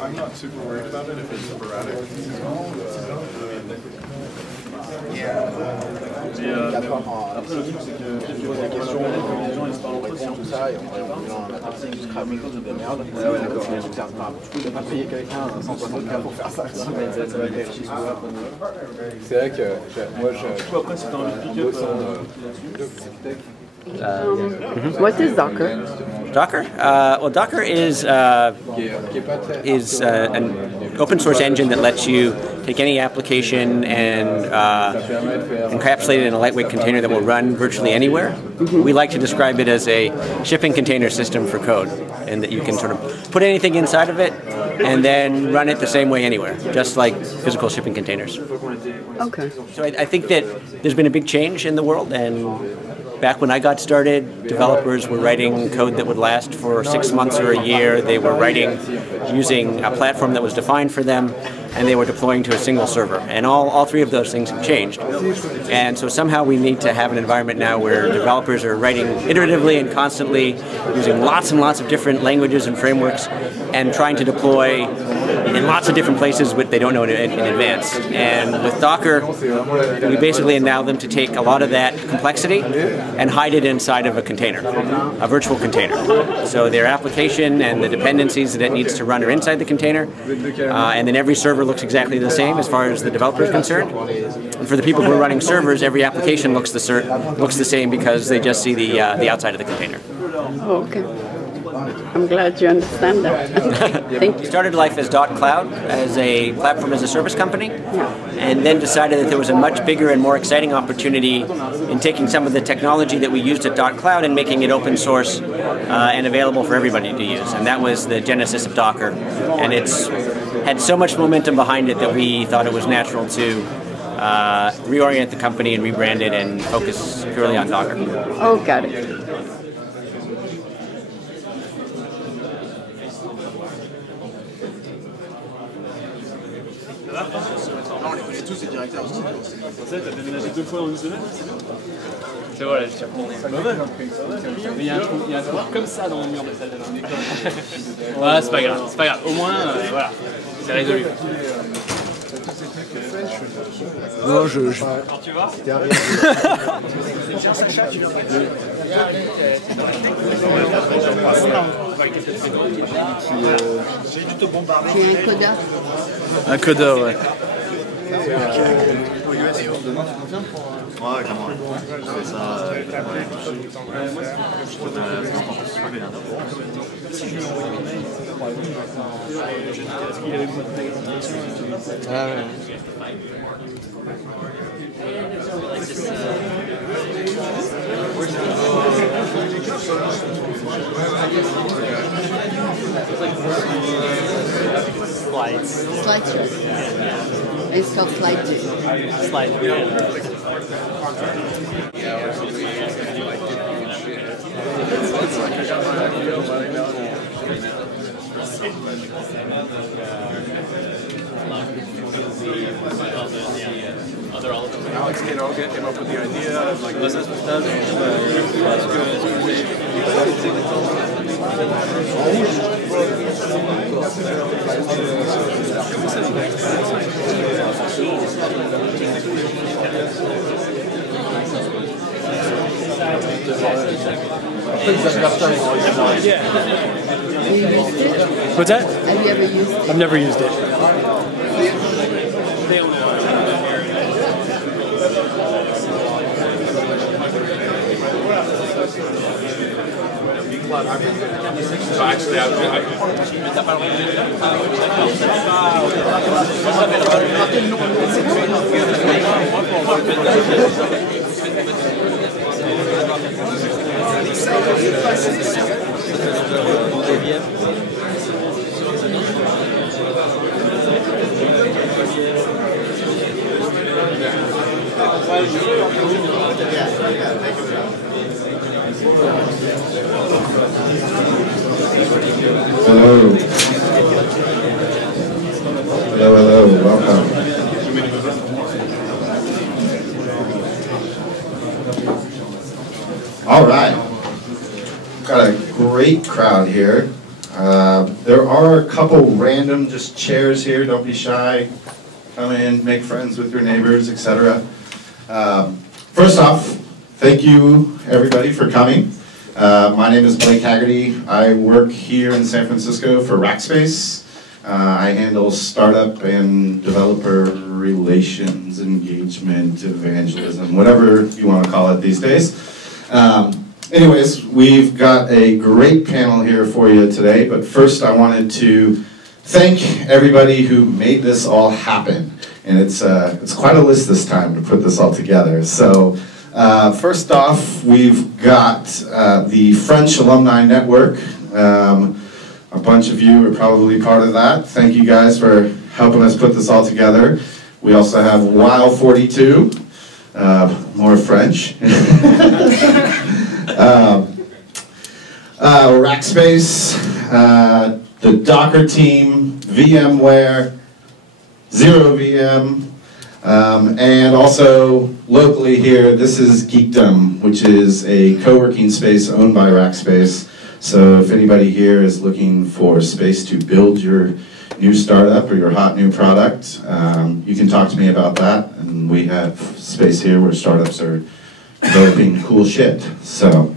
I'm not super worried about it if it's sporadic. Après, le truc, c'est que tu poses des questions, les gens ils se parlent entre eux, tout ça, et on a personne qui sera apricots de merde. Ouais, d'accord. Tu peux pas payer quelqu'un 160K pour faire ça. C'est vrai que moi, après, si t'as envie de pick-up là-dessus. What is Docker? Docker? Well, Docker is an open source engine that lets you take any application and encapsulate it in a lightweight container that will run virtually anywhere. We like to describe it as a shipping container system for code, and that you can sort of put anything inside of it and then run it the same way anywhere, just like physical shipping containers. Okay. So I think that there's been a big change in the world, and back when I got started, developers were writing code that would last for 6 months or a year. They were writing using a platform that was defined for them, and they were deploying to a single server. And all three of those things have changed. And so somehow we need to have an environment now where developers are writing iteratively and constantly using lots and lots of different languages and frameworks and trying to deploy in lots of different places which they don't know in advance. And with Docker, we basically allow them to take a lot of that complexity and hide it inside of a container, a virtual container. So their application and the dependencies that it needs to run are inside the container, and then every server looks exactly the same as far as the developer is concerned. And for the people who are running servers, every application looks the same because they just see the outside of the container. Oh, okay. I'm glad you understand that. Thank you. We started life as .cloud, as a platform as a service company, and then decided that there was a much bigger and more exciting opportunity in taking some of the technology that we used at .cloud and making it open source and available for everybody to use. And that was the genesis of Docker. And it's had so much momentum behind it that we thought it was natural to reorient the company and rebrand it and focus purely on Docker. Oh, got it. T'as déménagé 2 fois en une semaine, c'est bien. C'est vrai, je suis retourné. C'est pas mal. Mais il y a un truc comme ça dans le mur de salle de bain. Ouais, c'est pas grave, c'est pas grave. Au moins, voilà, c'est résolu. Non, Alors tu vois Tu es un codeur? un codeur, ouais. Ouais, clairement. Je fais ça. Ah ouais. Slides. Slideshow. It's called slideshow. Slide. Alex came up with the idea of like this is What's that? Have you ever used it? I've never used it. So actually, Hello. Hello, hello, welcome. All right. Got a great crowd here. There are a couple random just chairs here. Don't be shy. Come in, make friends with your neighbors, etc. First off, thank you everybody for coming. My name is Blake Haggerty. I work here in San Francisco for Rackspace. I handle startup and developer relations, engagement, evangelism, whatever you want to call it these days. Anyways, we've got a great panel here for you today, but first I wanted to thank everybody who made this all happen. And it's quite a list this time to put this all together. So first off, we've got the French Alumni Network. A bunch of you are probably part of that. Thank you guys for helping us put this all together. We also have while42, more French. Rackspace, the Docker team, VMware, ZeroVM, and also locally here, this is Geekdom, which is a co-working space owned by Rackspace. So if anybody here is looking for space to build your new startup or your hot new product, you can talk to me about that. And we have space here where startups are developing cool shit. So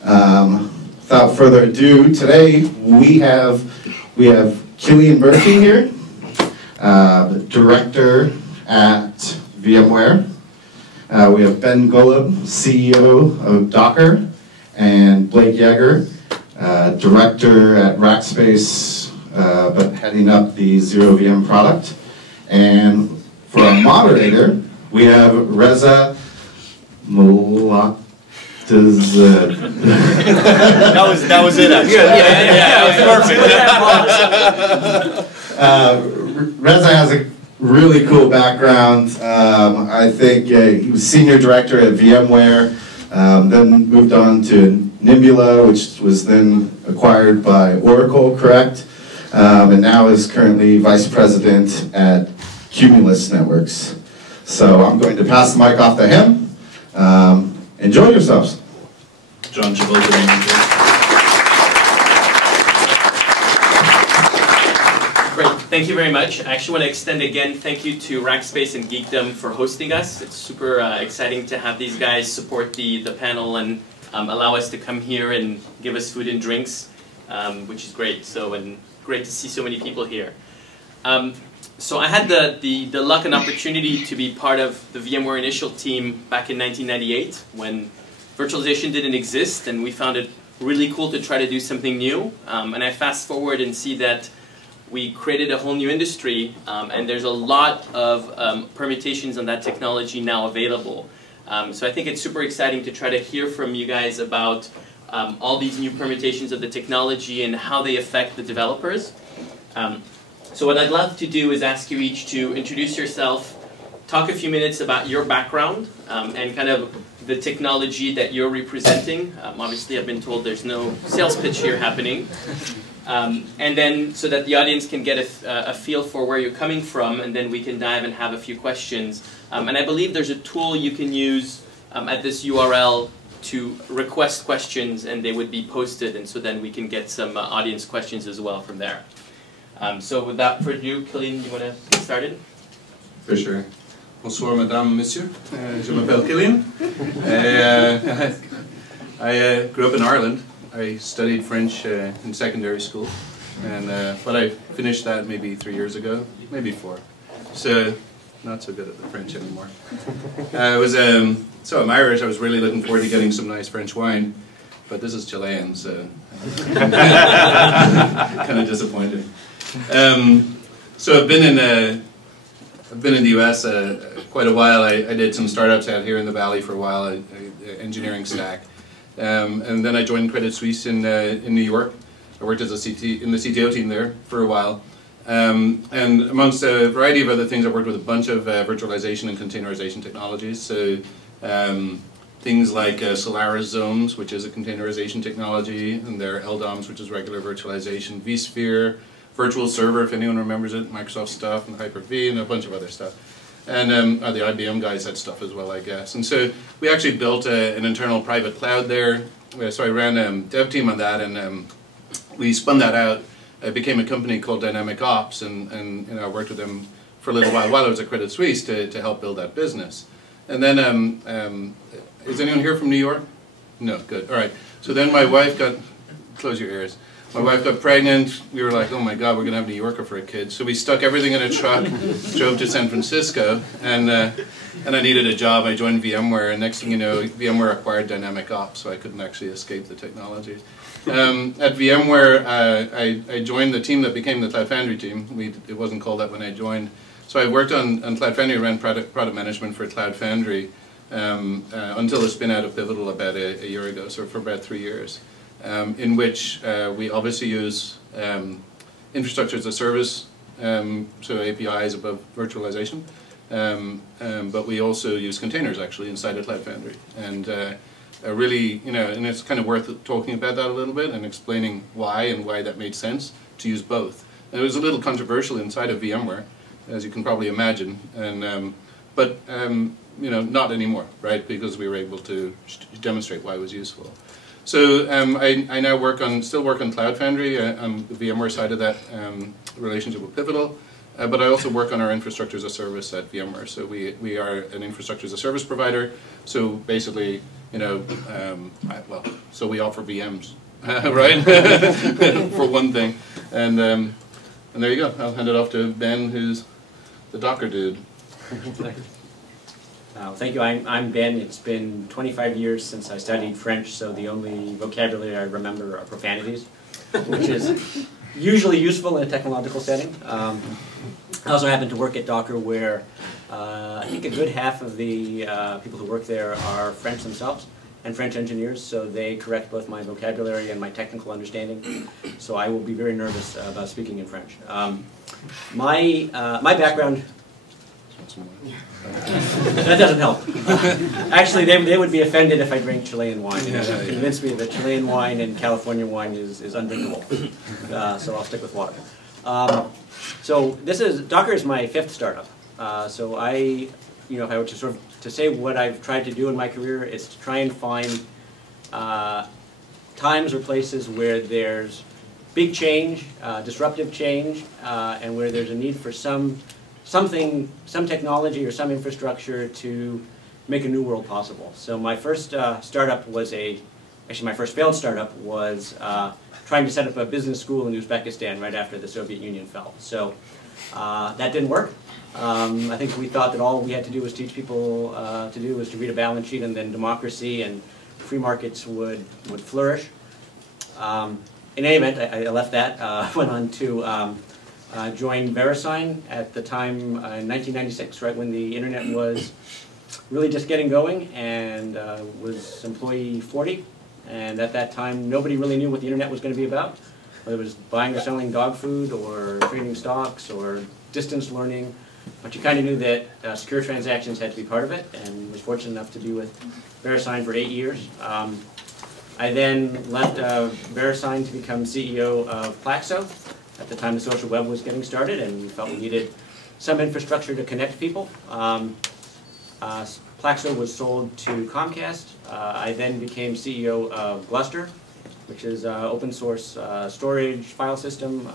without further ado, today we have Killian Murphy here, director at VMware. We have Ben Golub, CEO of Docker, and Blake Yeager, director at Rackspace, but heading up the ZeroVM product. And for a moderator, we have Reza Mulak. That was it. Actually. Reza has a really cool background. I think he was senior director at VMware, then moved on to Nimbula, which was then acquired by Oracle, correct? And now is currently vice president at Cumulus Networks. So I'm going to pass the mic off to him. Enjoy yourselves. John Travolta. Great, thank you very much. I actually want to extend again thank you to Rackspace and Geekdom for hosting us. It's super exciting to have these guys support the panel and allow us to come here and give us food and drinks, which is great. So, and great to see so many people here. So I had the luck and opportunity to be part of the VMware initial team back in 1998 when virtualization didn't exist, and we found it really cool to try to do something new. And I fast forward and see that we created a whole new industry, and there's a lot of permutations on that technology now available. So I think it's super exciting to try to hear from you guys about all these new permutations of the technology and how they affect the developers. So what I'd love to do is ask you each to introduce yourself, talk a few minutes about your background, and kind of the technology that you're representing. Obviously, I've been told there's no sales pitch here happening. And then so that the audience can get a feel for where you're coming from, and then we can dive and have a few questions. And I believe there's a tool you can use at this URL to request questions, and they would be posted, and so then we can get some audience questions as well from there. So without further ado, Killian, you want to get started? For sure. Bonsoir, madame, monsieur. Je m'appelle Killian. I grew up in Ireland. I studied French in secondary school, and but I finished that maybe 3 years ago, maybe 4. So not so good at the French anymore. So I'm Irish. I was really looking forward to getting some nice French wine, but this is Chilean, so kind of disappointed. So I've been in the U.S. Quite a while. I did some startups out here in the Valley for a while, engineering stack, and then I joined Credit Suisse in New York. I worked as in the CTO team there for a while, and amongst a variety of other things, I worked with a bunch of virtualization and containerization technologies. So things like Solaris Zones, which is a containerization technology, and there are LDOMs, which is regular virtualization, vSphere, Virtual Server, if anyone remembers it, Microsoft stuff, and Hyper-V, and a bunch of other stuff. And the IBM guys had stuff as well, I guess. And so we actually built an internal private cloud there. So I ran a dev team on that, and we spun that out. It became a company called Dynamic Ops, and I worked with them for a little while I was at Credit Suisse to help build that business. And then, is anyone here from New York? No, good. All right. So then my wife got, close your ears. My wife got pregnant. We were like, oh my God, we're going to have a New Yorker for a kid. So we stuck everything in a truck, drove to San Francisco, and I needed a job. I joined VMware, and next thing you know, VMware acquired Dynamic Ops, so I couldn't actually escape the technology. At VMware, I joined the team that became the Cloud Foundry team. It wasn't called that when I joined. So I worked on Cloud Foundry, ran product management for Cloud Foundry until the spin out of Pivotal about a year ago, so for about 3 years. In which we obviously use infrastructure as a service, so APIs above virtualization, but we also use containers actually inside of Cloud Foundry. And really, and it's kind of worth talking about that a little bit and explaining why and why that made sense to use both. And it was a little controversial inside of VMware, as you can probably imagine, and but not anymore, right? Because we were able to demonstrate why it was useful. So I now still work on Cloud Foundry on the VMware side of that relationship with Pivotal, but I also work on our infrastructure as a service at VMware. So we are an infrastructure as a service provider. So basically, so we offer VMs, right? For one thing, and there you go. I'll hand it off to Ben, who's the Docker dude. Thank you. I'm Ben. It's been 25 years since I studied French, so the only vocabulary I remember are profanities, which is usually useful in a technological setting. I also happen to work at Docker, where I think a good half of the people who work there are French themselves and French engineers, so they correct both my vocabulary and my technical understanding. So I will be very nervous about speaking in French. My background. That doesn't help. Actually, they would be offended if I drank Chilean wine. They convinced me that Chilean wine and California wine is undrinkable. So I'll stick with water. So Docker is my 5th startup. So if I were to say what I've tried to do in my career, it's to try and find times or places where there's big change, disruptive change, and where there's a need for some technology or some infrastructure to make a new world possible. So my first startup was actually my first failed startup was trying to set up a business school in Uzbekistan right after the Soviet Union fell. So that didn't work. I think we thought that all we had to do was teach people to read a balance sheet, and then democracy and free markets would flourish. In any event, I left that, went on to joined VeriSign at the time in 1996, right when the internet was really just getting going, and was employee 40. And at that time, nobody really knew what the internet was going to be about, whether it was buying or selling dog food, or trading stocks, or distance learning. But you kind of knew that secure transactions had to be part of it, and was fortunate enough to be with VeriSign for 8 years. I then left VeriSign to become CEO of Plaxo. At the time, the social web was getting started, and we felt we needed some infrastructure to connect people. Plaxo was sold to Comcast. I then became CEO of Gluster, which is open source storage file system.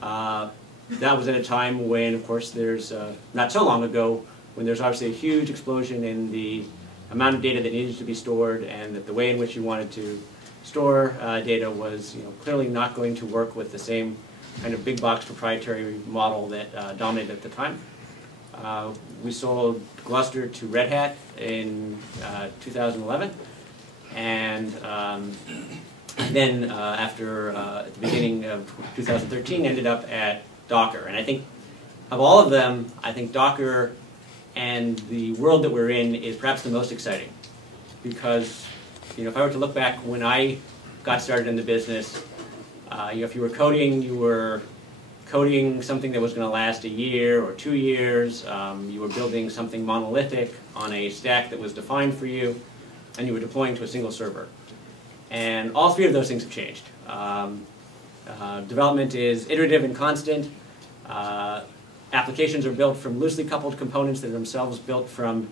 That was at a time when, of course, there's not so long ago, when there's obviously a huge explosion in the amount of data that needed to be stored, and that the way in which you wanted to store data was clearly not going to work with the same kind of big box proprietary model that dominated at the time. We sold Gluster to Red Hat in 2011, and then at the beginning of 2013 ended up at Docker. And I think of all of them, I think Docker and the world that we're in is perhaps the most exciting, because if I were to look back when I got started in the business, if you were coding something that was going to last a year or 2 years, you were building something monolithic on a stack that was defined for you, and you were deploying to a single server. And all 3 of those things have changed. Development is iterative and constant. Applications are built from loosely coupled components that are themselves built from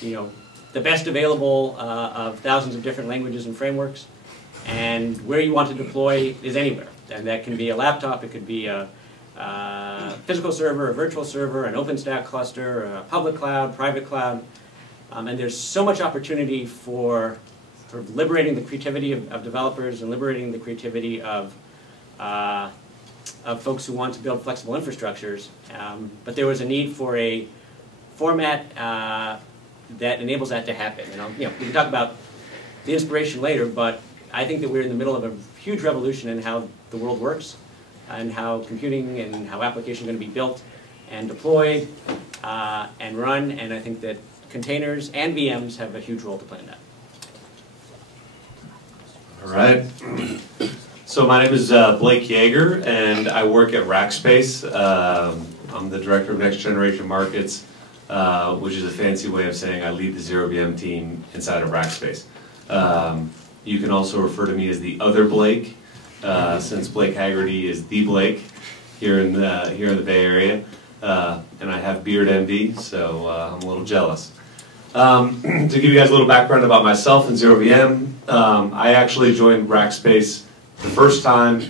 the best available of thousands of different languages and frameworks. and where you want to deploy is anywhere. And that can be a laptop, it could be a physical server, a virtual server, an OpenStack cluster, a public cloud, private cloud. And there's so much opportunity for sort of liberating the creativity of developers and liberating the creativity of folks who want to build flexible infrastructures. But there was a need for a format that enables that to happen. We can talk about the inspiration later, but I think that we're in the middle of a huge revolution in how the world works and how computing and how applications are going to be built and deployed and run, and I think that containers and VMs have a huge role to play in that. All right. So my name is Blake Yeager, and I work at Rackspace. I'm the Director of Next Generation Markets, which is a fancy way of saying I lead the ZeroVM team inside of Rackspace. You can also refer to me as the other Blake, since Blake Haggerty is the Blake here in the Bay Area, and I have beard envy, so I'm a little jealous. To give you guys a little background about myself and ZeroVM, I actually joined Rackspace the first time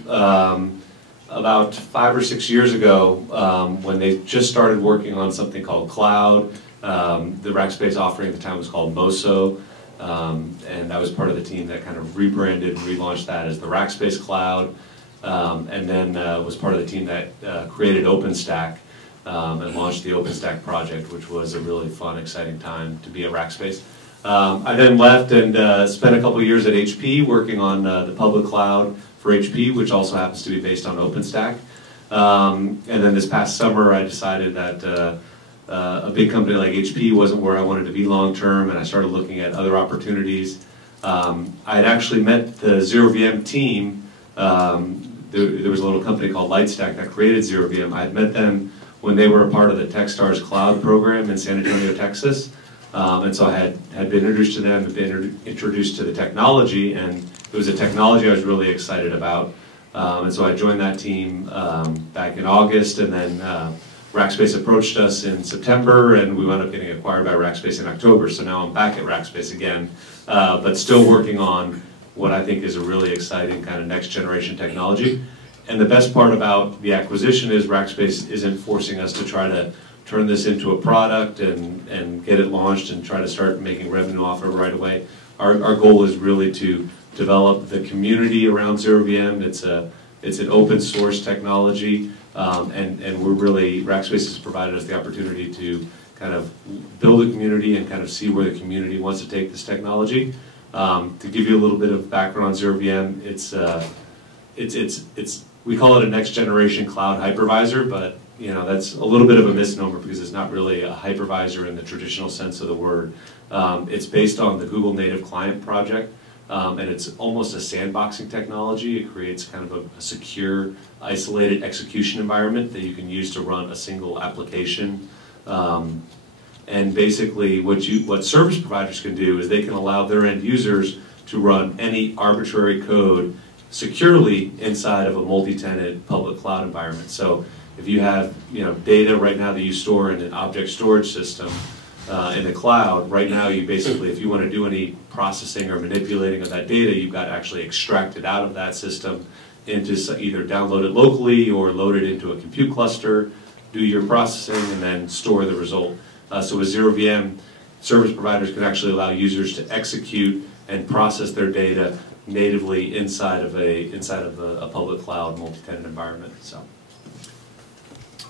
about 5 or 6 years ago when they just started working on something called Cloud. The Rackspace offering at the time was called Moso. And I was part of the team that kind of rebranded and relaunched that as the Rackspace Cloud, and then was part of the team that created OpenStack and launched the OpenStack project, which was a really fun, exciting time to be at Rackspace. I then left and spent a couple of years at HP working on the public cloud for HP, which also happens to be based on OpenStack. And then this past summer I decided that a big company like HP wasn't where I wanted to be long term, and I started looking at other opportunities. I had actually met the ZeroVM team. There was a little company called LiteStack that created ZeroVM. I had met them when they were a part of the Techstars Cloud program in San Antonio, Texas. And so I had been introduced to them, had been introduced to the technology, and it was a technology I was really excited about. And so I joined that team back in August, and then Rackspace approached us in September, and we wound up getting acquired by Rackspace in October. So now I'm back at Rackspace again, but still working on what I think is a really exciting kind of next generation technology. And the best part about the acquisition is Rackspace isn't forcing us to try to turn this into a product and get it launched and try to start making revenue off of it right away. Our goal is really to develop the community around ZeroVM. It's an open source technology. And we're really, Rackspace has provided us the opportunity to kind of build a community and kind of see where the community wants to take this technology. To give you a little bit of background on ZeroVM, we call it a next generation cloud hypervisor, but that's a little bit of a misnomer because it's not really a hypervisor in the traditional sense of the word. It's based on the Google Native Client project. And it's almost a sandboxing technology. It creates kind of a secure, isolated execution environment that you can use to run a single application. And basically what service providers can do is they can allow their end users to run any arbitrary code securely inside of a multi-tenant public cloud environment. So if you have data right now that you store in an object storage system, in the cloud, right now you basically, if you want to do any processing or manipulating of that data, you've got to actually extract it out of that system into either download it locally or load it into a compute cluster, do your processing, and then store the result. So with ZeroVM, service providers can actually allow users to execute and process their data natively inside of a public cloud multi-tenant environment. So.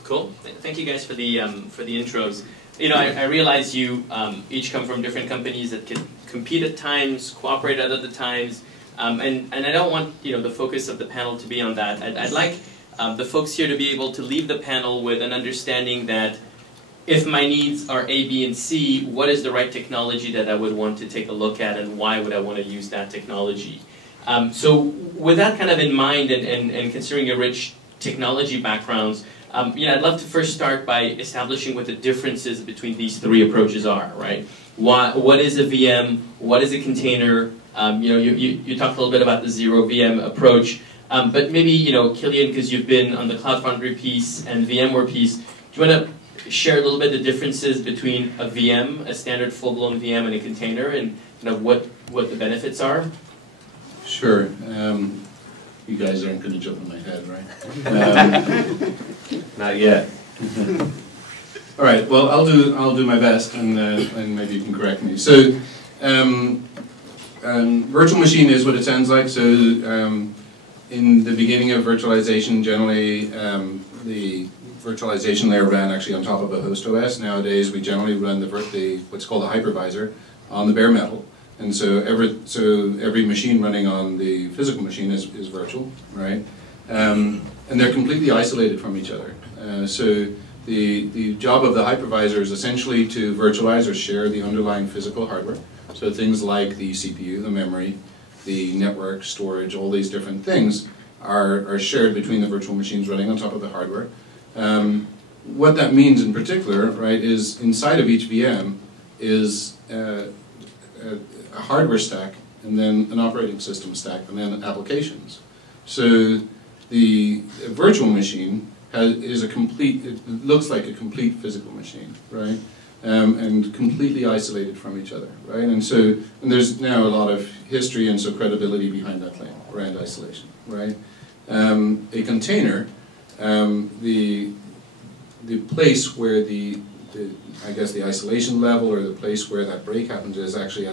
Cool. Thank you guys for the intros. I realize you each come from different companies that can compete at times, cooperate at other times, and I don't want the focus of the panel to be on that. I'd like the folks here to be able to leave the panel with an understanding that if my needs are A, B, and C, what is the right technology that I would want to take a look at, and why would I want to use that technology? So with that kind of in mind, and considering your rich technology backgrounds, I'd love to first start by establishing what the differences between these three approaches are, right? What is a VM? What is a container? You talked a little bit about the ZeroVM approach, but maybe, Killian, because you've been on the Cloud Foundry piece and VMware piece, do you want to share a little bit the differences between a VM, a standard full-blown VM, and a container, and what the benefits are? Sure. You guys aren't going to jump in my head, right? Not yet. All right. Well, I'll do my best, and maybe you can correct me. So, virtual machine is what it sounds like. So, in the beginning of virtualization, generally the virtualization layer ran actually on top of a host OS. Nowadays, we generally run what's called a hypervisor on the bare metal. And so every machine running on the physical machine is virtual, right? And they're completely isolated from each other. So the job of the hypervisor is essentially to virtualize or share the underlying physical hardware. So things like the CPU, the memory, the network, storage, all these different things are shared between the virtual machines running on top of the hardware. What that means in particular, right, is inside of each VM is a hardware stack, and then an operating system stack, and then applications. So the virtual machine it looks like a complete physical machine, right? And completely isolated from each other, right? And there's now a lot of history and so credibility behind that claim around isolation, right? A container, the place where I guess the isolation level or the place where that break happens is actually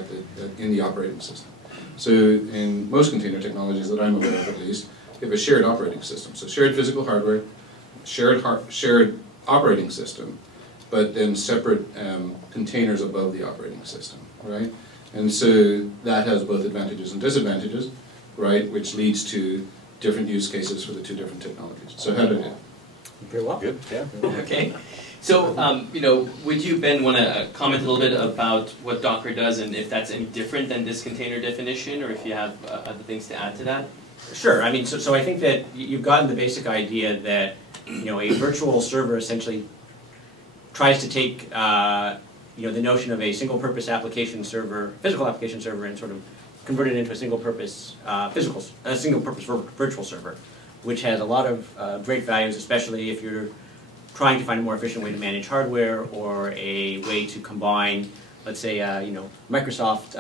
in the operating system. So in most container technologies that I'm aware of at least, you have a shared operating system. So shared physical hardware, shared operating system, but then separate containers above the operating system, right? And so that has both advantages and disadvantages, right? Which leads to different use cases for the two different technologies. So how did it? Very well. Good, yeah. Okay. So, would you, Ben, want to comment a little bit about what Docker does and if that's any different than this container definition, or if you have other things to add to that? Sure. I mean, so I think that you've gotten the basic idea that, a virtual server essentially tries to take, the notion of a single-purpose application server, physical application server, and sort of convert it into a single-purpose virtual server, which has a lot of great values, especially if you're trying to find a more efficient way to manage hardware or a way to combine, let's say, Microsoft,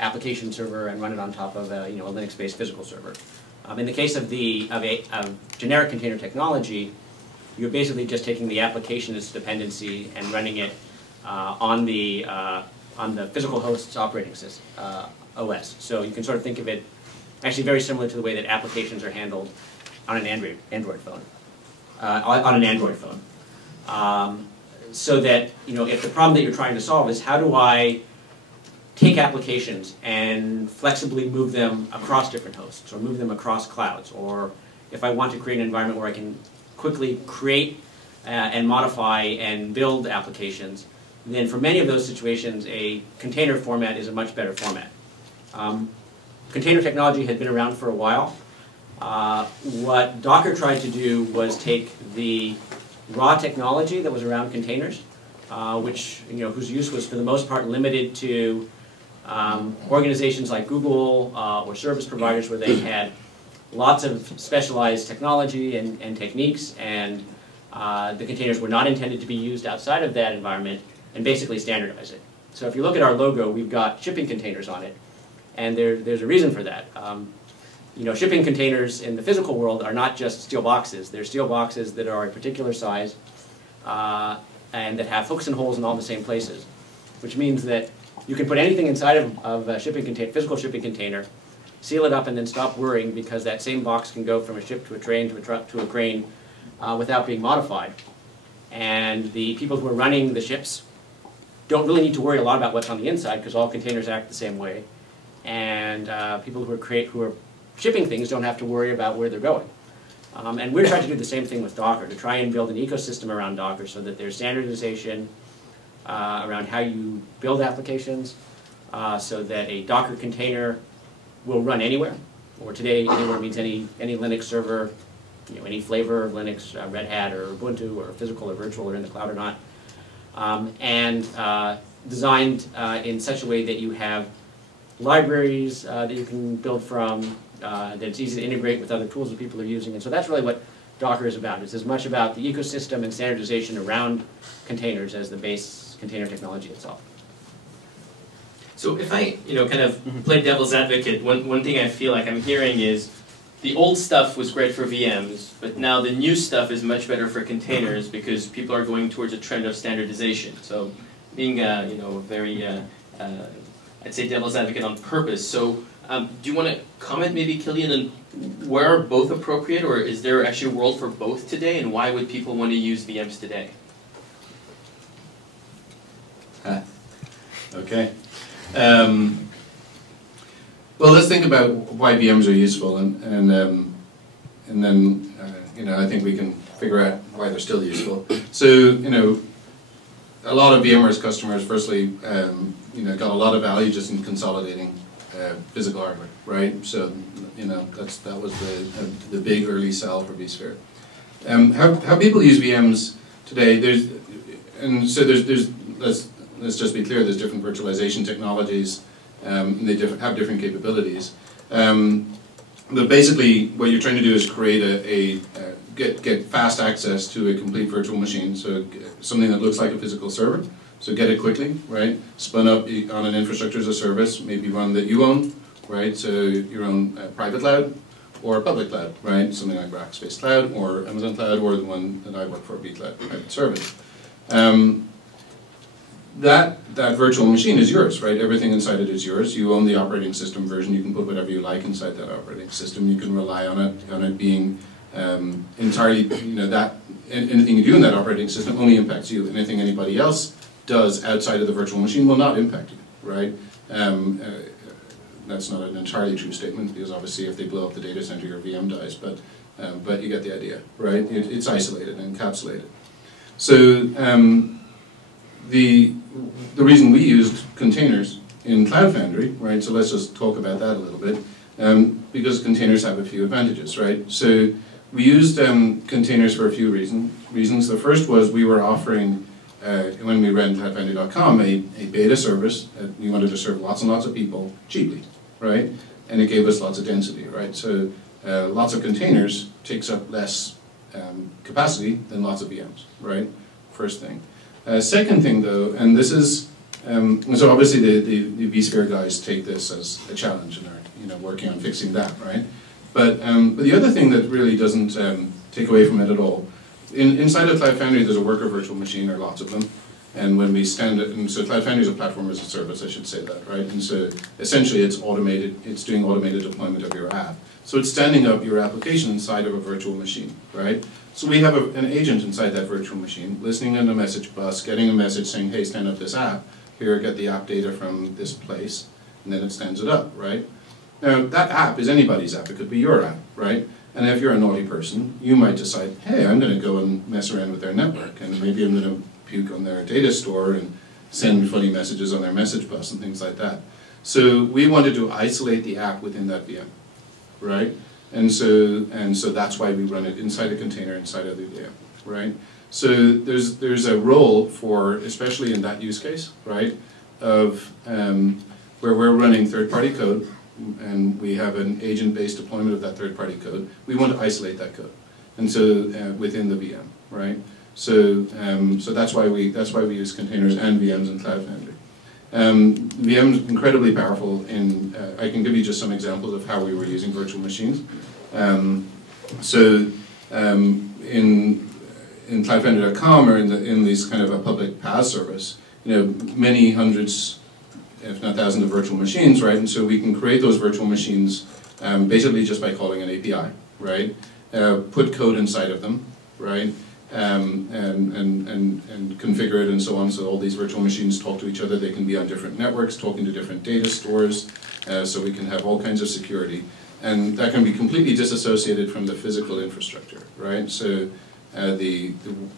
application server and run it on top of a Linux-based physical server. In the case of generic container technology, you're basically just taking the application as dependency and running it on the physical host's operating system, OS. So you can sort of think of it actually very similar to the way that applications are handled on an Android phone. So that, if the problem that you're trying to solve is how do I take applications and flexibly move them across different hosts or move them across clouds, or if I want to create an environment where I can quickly create and modify and build applications, then for many of those situations a container format is a much better format. Container technology had been around for a while. What Docker tried to do was take the raw technology that was around containers, whose use was for the most part limited to organizations like Google or service providers where they had lots of specialized technology and techniques, and the containers were not intended to be used outside of that environment, and basically standardize it. So if you look at our logo, we've got shipping containers on it, and there's a reason for that. Shipping containers in the physical world are not just steel boxes. They're steel boxes that are a particular size and that have hooks and holes in all the same places, which means that you can put anything inside of a physical shipping container, seal it up, and then stop worrying because that same box can go from a ship to a train to a truck to a crane without being modified. And the people who are running the ships don't really need to worry a lot about what's on the inside because all containers act the same way. And people who are shipping things don't have to worry about where they're going. And we're trying to do the same thing with Docker, to try and build an ecosystem around Docker so that there's standardization around how you build applications, so that a Docker container will run anywhere, or today anywhere means any Linux server, any flavor of Linux, Red Hat or Ubuntu or physical or virtual or in the cloud or not, and designed in such a way that you have libraries that you can build from, that it's easy to integrate with other tools that people are using. And so that's really what Docker is about. It's as much about the ecosystem and standardization around containers as the base container technology itself. So if I, kind of play devil's advocate, one thing I feel like I'm hearing is the old stuff was great for VMs, but now the new stuff is much better for containers because people are going towards a trend of standardization. So being, very, I'd say devil's advocate on purpose. So do you want to comment maybe, Killian, on where are both appropriate, or is there actually a world for both today, and why would people want to use VMs today? Okay. Well, let's think about why VMs are useful, and then I think we can figure out why they're still useful. So a lot of VMware's customers, firstly, got a lot of value just in consolidating physical hardware, right? So that was the big early sell for vSphere. How people use VMs today? Let's just be clear. There's different virtualization technologies. And they have different capabilities. But basically, what you're trying to do is create get fast access to a complete virtual machine. So something that looks like a physical server. So get it quickly, right? Spun up on an infrastructure as a service, maybe one that you own, right? So your own private cloud or public cloud, right? Something like Rackspace Cloud or Amazon Cloud or the one that I work for, vCloud Private Service. That virtual machine is yours, right? Everything inside it is yours. You own the operating system version. You can put whatever you like inside that operating system. You can rely on it being entirely, anything you do in that operating system only impacts you. Anything anybody else does outside of the virtual machine will not impact you, right? That's not an entirely true statement, because obviously if they blow up the data center, your VM dies, but you get the idea, right? It's isolated and encapsulated. So the reason we used containers in Cloud Foundry, right? So let's just talk about that a little bit, because containers have a few advantages, right? So we used containers for a few reasons. The first was we were offering, when we ran cloudfoundry.com, a beta service that we wanted to serve lots and lots of people cheaply, right? And it gave us lots of density, right? So lots of containers takes up less capacity than lots of VMs, right? First thing. Second thing, though, and this is, so obviously the vSphere guys take this as a challenge and are working on fixing that, right? But the other thing that really doesn't take away from it at all, inside of Cloud Foundry there's a worker virtual machine, or lots of them, and when we stand it, and so Cloud Foundry is a platform as a service, I should say that, right? And so essentially it's automated, it's doing automated deployment of your app. So it's standing up your application inside of a virtual machine, right? So we have an agent inside that virtual machine, listening on a message bus, getting a message saying, hey, stand up this app. Here, get the app data from this place, and then it stands it up, right? Now, that app is anybody's app. It could be your app, right? And if you're a naughty person, you might decide, hey, I'm going to go and mess around with their network, and maybe I'm going to puke on their data store and send funny messages on their message bus and things like that. So we wanted to isolate the app within that VM, right? And so that's why we run it inside a container inside of the VM, right? So there's a role for, especially in that use case, right, of where we're running third-party code, and we have an agent-based deployment of that third-party code. We want to isolate that code, and so within the VM, right? So that's why we use containers and VMs in Cloud Foundry. VM is incredibly powerful in, I can give you just some examples of how we were using virtual machines. In cloudfoundry.com, or in these kind of a public PaaS service, many hundreds, if not thousands of virtual machines, right? And so we can create those virtual machines basically just by calling an API, right? Put code inside of them, right? And configure it and so on, so all these virtual machines talk to each other. They can be on different networks, talking to different data stores, so we can have all kinds of security. And that can be completely disassociated from the physical infrastructure, right? So the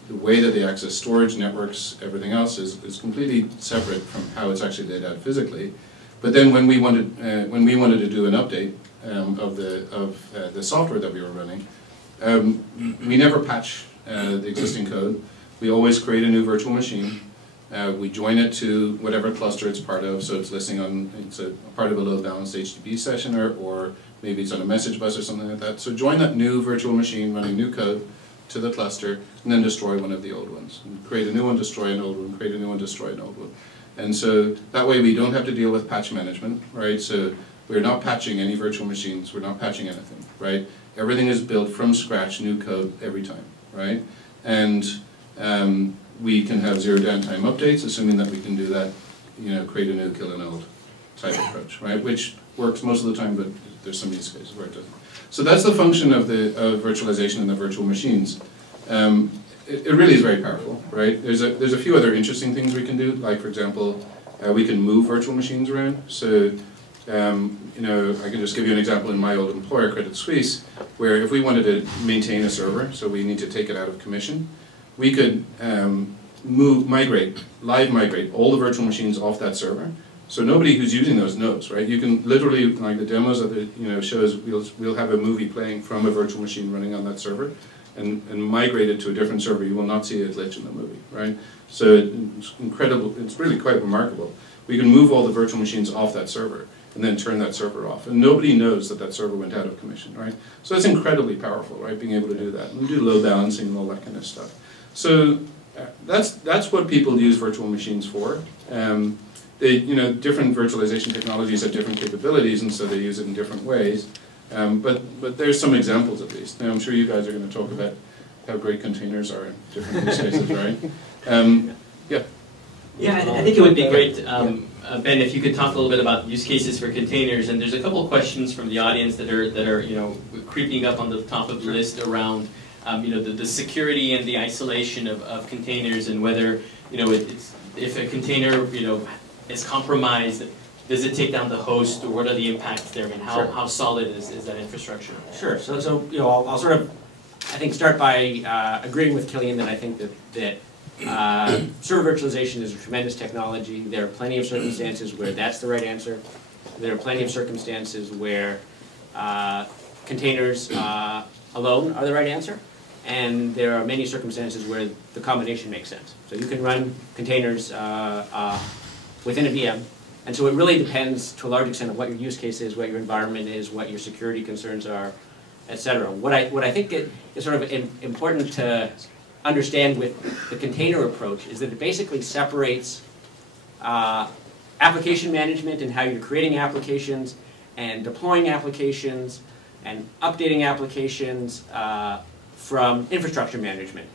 way that they access storage, networks, everything else is completely separate from how it's actually laid out physically. But then when we wanted to do an update of the software that we were running, we never patch the existing code. We always create a new virtual machine. We join it to whatever cluster it's part of, so it's listening on, it's a part of a load balanced HTTP session, or maybe it's on a message bus or something like that. So join that new virtual machine running new code to the cluster, and then destroy one of the old ones. And create a new one, destroy an old one, create a new one, destroy an old one. And so that way we don't have to deal with patch management, right? So we're not patching any virtual machines, we're not patching anything, right? Everything is built from scratch, new code every time, right? And we can have zero downtime updates, assuming that we can do that, you know, create a new, kill an old type approach, right? Which works most of the time, but there's some use cases where it doesn't. So that's the function of the virtualization and the virtual machines. It really is very powerful, right? There's a few other interesting things we can do, like for example, we can move virtual machines around. So, you know, I can just give you an example in my old employer, Credit Suisse, where if we wanted to maintain a server, so we need to take it out of commission, we could migrate all the virtual machines off that server. So nobody who's using those knows, right? You can literally, like the demos of the, you know, shows, we'll have a movie playing from a virtual machine running on that server, and migrate it to a different server. You will not see a glitch in the movie, right? So it's incredible, it's really quite remarkable. We can move all the virtual machines off that server and then turn that server off. And nobody knows that that server went out of commission, right? So it's incredibly powerful, right, being able to do that. And we do load balancing and all that kind of stuff. So that's what people use virtual machines for. You know, different virtualization technologies have different capabilities, and so they use it in different ways. But there's some examples at least. Now I'm sure you guys are going to talk about how great containers are in different use cases, right? Yeah. Yeah, I think it would be great, Ben, if you could talk a little bit about use cases for containers. And there's a couple of questions from the audience that are you know, creeping up on the top of the list around you know, the security and the isolation of containers, and whether, you know, if a container, you know, is compromised, does it take down the host, or what are the impacts there? I mean, how solid is that infrastructure? Sure. So you know, I'll sort of, I think, start by agreeing with Killian that I think that server virtualization is a tremendous technology. There are plenty of circumstances where that's the right answer. There are plenty of circumstances where containers alone are the right answer. And there are many circumstances where the combination makes sense. So you can run containers within a VM. And so it really depends to a large extent on what your use case is, what your environment is, what your security concerns are, et cetera. What I think is sort of important to understand with the container approach is that it basically separates application management and how you're creating applications and deploying applications and updating applications from infrastructure management.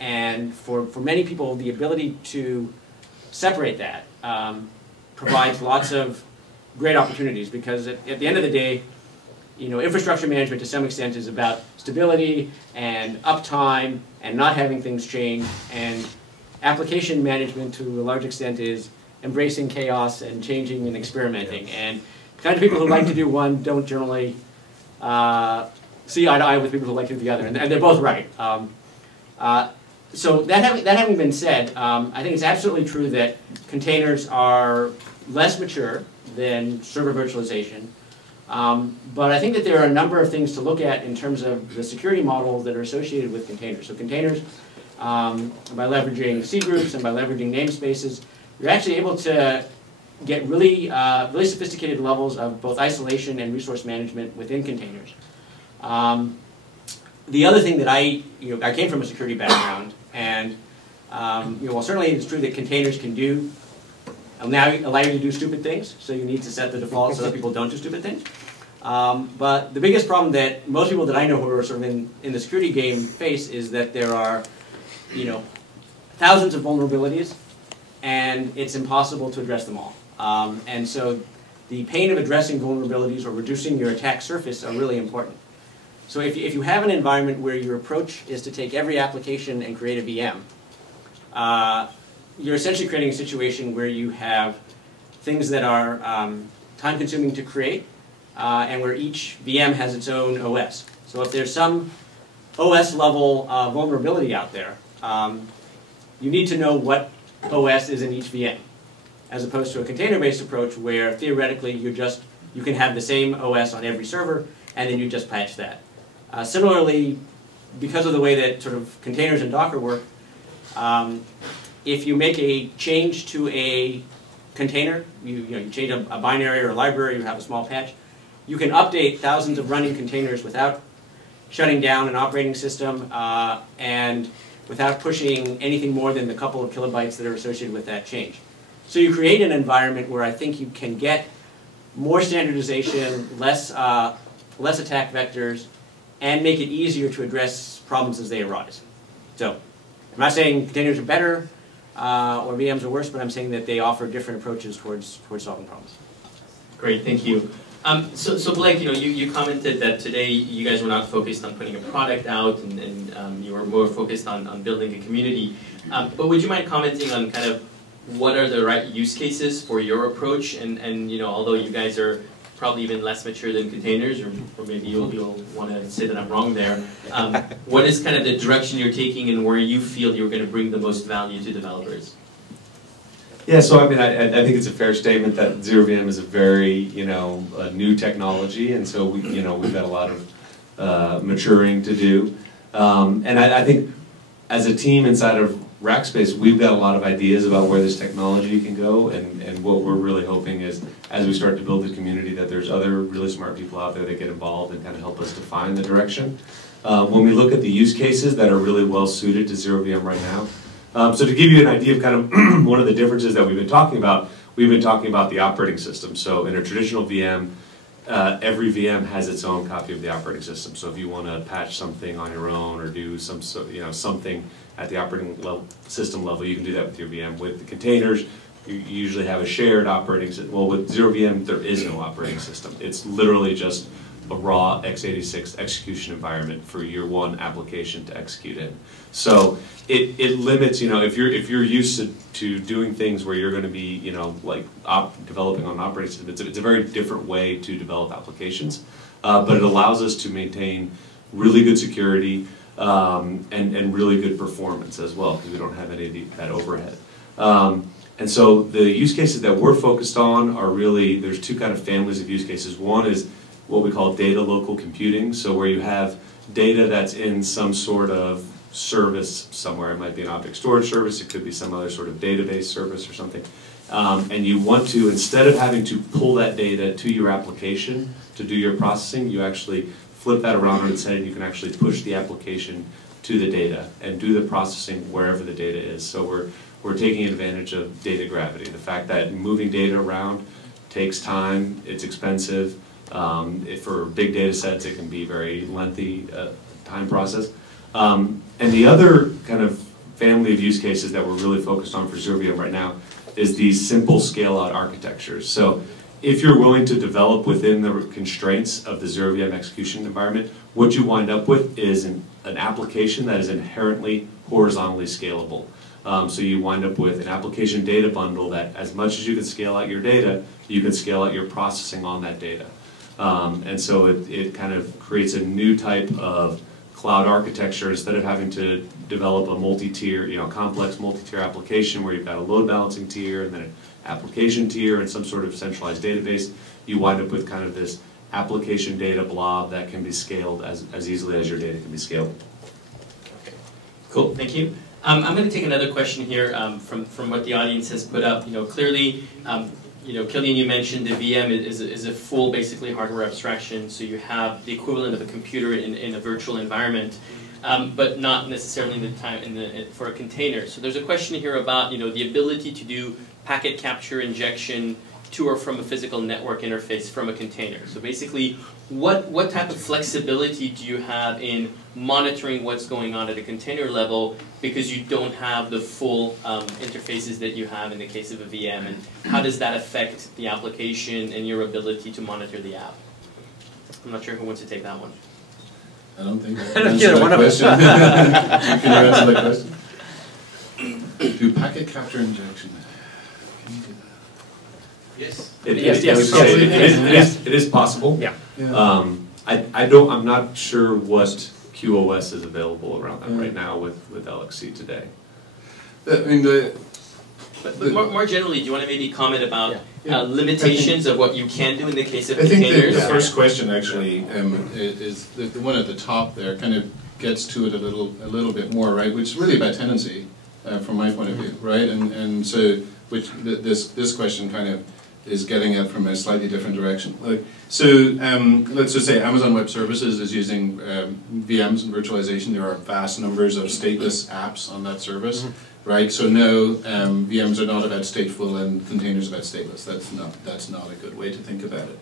And for many people, the ability to separate that provides lots of great opportunities, because at the end of the day, you know, infrastructure management to some extent is about stability and uptime and not having things change, and application management to a large extent is embracing chaos and changing and experimenting. And the kind of people who like to do one don't generally see eye to eye with people who like to do the other, and they're both right. So that having been said, I think it's absolutely true that containers are less mature than server virtualization. But I think that there are a number of things to look at in terms of the security models that are associated with containers. So containers, by leveraging C groups and by leveraging namespaces, you're actually able to get really, really sophisticated levels of both isolation and resource management within containers. The other thing that I came from a security background, and while certainly it's true that containers can allow you to do stupid things, so you need to set the default so that people don't do stupid things. But the biggest problem that most people that I know who are sort of in the security game face is that there are, thousands of vulnerabilities, and it's impossible to address them all. And so the pain of addressing vulnerabilities or reducing your attack surface are really important. So if you have an environment where your approach is to take every application and create a VM, you're essentially creating a situation where you have things that are time-consuming to create, and where each VM has its own OS. So if there's some OS-level vulnerability out there, you need to know what OS is in each VM, as opposed to a container-based approach where theoretically you can have the same OS on every server, and then you just patch that. Similarly, because of the way that sort of containers and Docker work, if you make a change to a container, you change a binary or a library, you have a small patch, you can update thousands of running containers without shutting down an operating system and without pushing anything more than the couple of kilobytes that are associated with that change. So you create an environment where I think you can get more standardization, less attack vectors, and make it easier to address problems as they arise. So I'm not saying containers are better or VMs are worse, but I'm saying that they offer different approaches towards solving problems. Great, thank you. So Blake, you commented that today you guys were not focused on putting a product out, and you were more focused on building a community. But would you mind commenting on kind of what are the right use cases for your approach? And although you guys are probably even less mature than containers, or maybe you'll want to say that I'm wrong there, what is kind of the direction you're taking and where you feel you're going to bring the most value to developers? Yeah, so I mean, I think it's a fair statement that ZeroVM is a very, a new technology, and so we've got a lot of maturing to do. And I think as a team inside of Rackspace, we've got a lot of ideas about where this technology can go, and what we're really hoping is, as we start to build the community, that there's other really smart people out there that get involved and kind of help us define the direction. When we look at the use cases that are really well suited to ZeroVM right now, so to give you an idea of kind of one of the differences that we've been talking about the operating system. So in a traditional VM, every VM has its own copy of the operating system. So if you want to patch something on your own or do something at the operating system level, you can do that with your VM. With the containers, you usually have a shared operating system. Well, with ZeroVM, there is no operating system. It's literally just a raw x86 execution environment for your one application to execute in. So it limits, if you're used to doing things where you're going to be, developing on an operating system, it's a very different way to develop applications, but it allows us to maintain really good security and really good performance as well, because we don't have any of that overhead. And so the use cases that we're focused on are really, there's two kind of families of use cases. One is what we call data local computing, so where you have data that's in some sort of service somewhere. It might be an object storage service, it could be some other sort of database service or something. And you want to, instead of having to pull that data to your application to do your processing, you actually flip that around on its head, and you can actually push the application to the data and do the processing wherever the data is. So we're taking advantage of data gravity, the fact that moving data around takes time, it's expensive. For big data sets, it can be very lengthy time process. And the other kind of family of use cases that we're really focused on for ZeroVM right now is these simple scale-out architectures. So if you're willing to develop within the constraints of the ZeroVM execution environment, what you wind up with is an application that is inherently horizontally scalable. So you wind up with an application data bundle that, as much as you can scale out your data, you can scale out your processing on that data. And so it kind of creates a new type of cloud architecture. Instead of having to develop a multi-tier, complex multi-tier application where you've got a load balancing tier and then an application tier and some sort of centralized database, you wind up with kind of this application data blob that can be scaled as easily as your data can be scaled. Okay. Cool, thank you. I'm going to take another question here from what the audience has put up. Clearly, Killian, you mentioned the VM is a full, basically, hardware abstraction, so you have the equivalent of a computer in a virtual environment, but not necessarily for a container. So there's a question here about the ability to do packet capture injection to or from a physical network interface from a container. So basically, what type of flexibility do you have in monitoring what's going on at a container level, because you don't have the full interfaces that you have in the case of a VM, and how does that affect the application and your ability to monitor the app? I'm not sure who wants to take that one. I don't think I can answer that question. Can you answer that question? Do packet capture injection. Can you do that? Yes. It is possible. Yeah. I'm not sure what QoS is available around that right now with LXC today. But more generally, do you want to maybe comment about limitations of what you can do in the case of containers? I think the first question actually is the one at the top there kind of gets to it a little bit more, right? Which is really about tenancy from my point of view, right? And so this question kind of is getting at from a slightly different direction. So let's just say Amazon Web Services is using VMs and virtualization. There are vast numbers of stateless apps on that service. right? So no, VMs are not about stateful and containers about stateless. That's not a good way to think about it.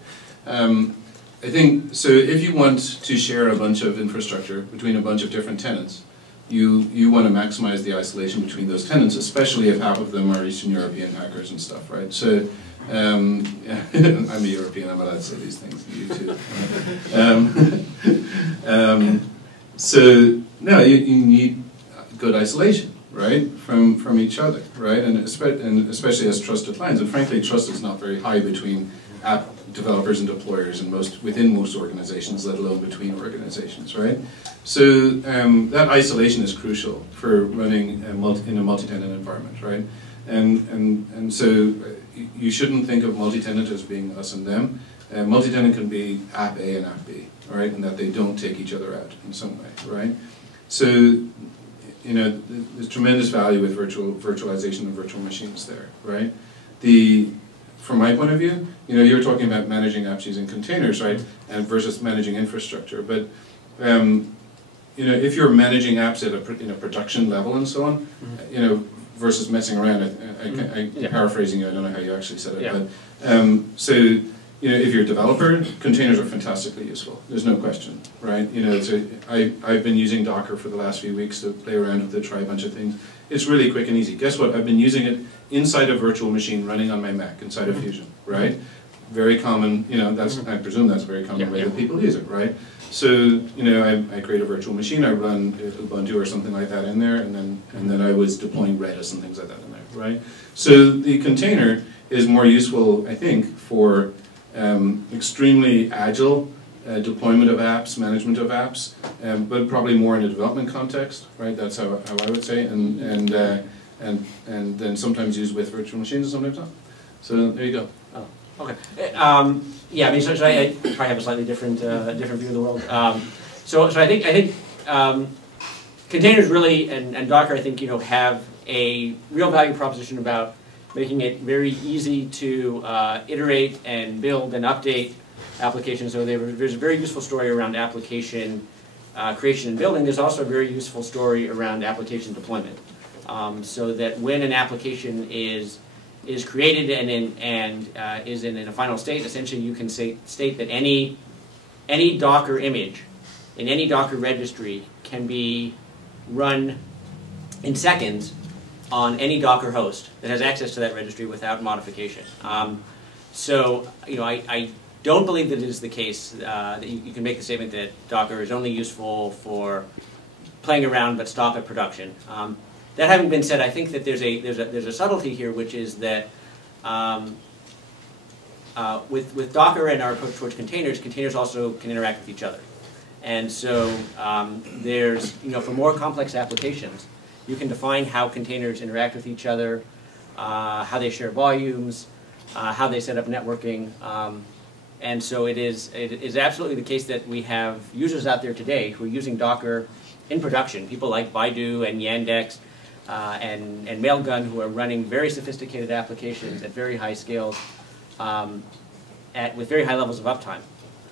I think, so if you want to share a bunch of infrastructure between a bunch of different tenants, you want to maximize the isolation between those tenants, especially if half of them are Eastern European hackers and stuff, right? So, I'm a European, I'm allowed to say these things, you too. So, no, you need good isolation, right, from each other, right, and especially as trusted lines. And frankly, trust is not very high between app developers and deployers within most organizations, let alone between organizations, right? So that isolation is crucial for running in a multi-tenant environment, right? And so you shouldn't think of multi-tenant as being us and them. Multi-tenant can be app A and app B, right, and that they don't take each other out in some way, right? So, you know, there's tremendous value with virtualization and virtual machines there, right? From my point of view, you know, you were talking about managing apps using containers, right, and versus managing infrastructure. But you know, if you're managing apps at in a production level and so on, you know, versus messing around, I'm paraphrasing you. I don't know how you actually said it, but so you know, if you're a developer, containers are fantastically useful. There's no question, right? You know, I've been using Docker for the last few weeks to play around with it, try a bunch of things. It's really quick and easy. Guess what? I've been using it inside a virtual machine running on my Mac, inside of Fusion, right? Very common, you know, I presume that's a very common way that people use it, right? So, you know, I create a virtual machine, I run Ubuntu or something like that in there, and then I was deploying Redis and things like that in there, right? So the container is more useful, I think, for extremely agile deployment of apps, management of apps, but probably more in a development context, right? That's how I would say, and then sometimes used with virtual machines and sometimes not. So there you go. Oh, okay. Yeah, I mean, so I probably have a slightly different view of the world. So I think containers really and Docker, I think, you know, have a real value proposition about making it very easy to iterate and build and update applications. So there's a very useful story around application creation and building. There's also a very useful story around application deployment. So that when an application is created and is in a final state, essentially you can state that any Docker image in any Docker registry can be run in seconds on any Docker host that has access to that registry without modification. So, you know, I don't believe that it is the case that you can make the statement that Docker is only useful for playing around but stop at production. That having been said, I think that there's a subtlety here, which is that with Docker and our approach towards containers also can interact with each other. And so there's, you know, for more complex applications, you can define how containers interact with each other, how they share volumes, how they set up networking. And so it is absolutely the case that we have users out there today who are using Docker in production, people like Baidu and Yandex and Mailgun, who are running very sophisticated applications at very high scales with very high levels of uptime.